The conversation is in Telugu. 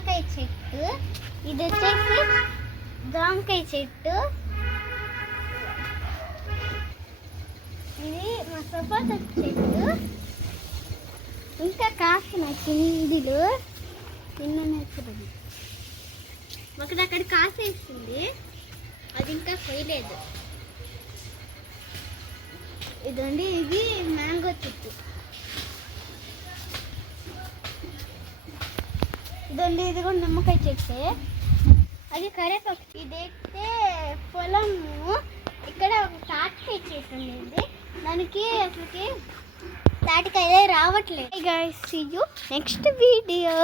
నిమ్మకాయ చెట్టు, ఇది వచ్చేసి జామకాయ చెట్టు, ఇది మా సపోటా చెట్టు. ఇంకా కాసిన కిందిలు తిన్నది ఒకటి అక్కడ కాసేస్తుంది, అది ఇంకా కొయ్యలేదు. ఇదండి ఇది మ్యాంగో చెట్టు. ఇదండి ఇది కూడా నిమ్మకాయ చెట్టు, అది కరేపాకు. ఇదైతే పొలము. ఇక్కడ ఒక తాటికాయ చెట్టు ఉండేది, దానికి అసలుకి తాటికాయ రావట్లేదు. Guys see you next video.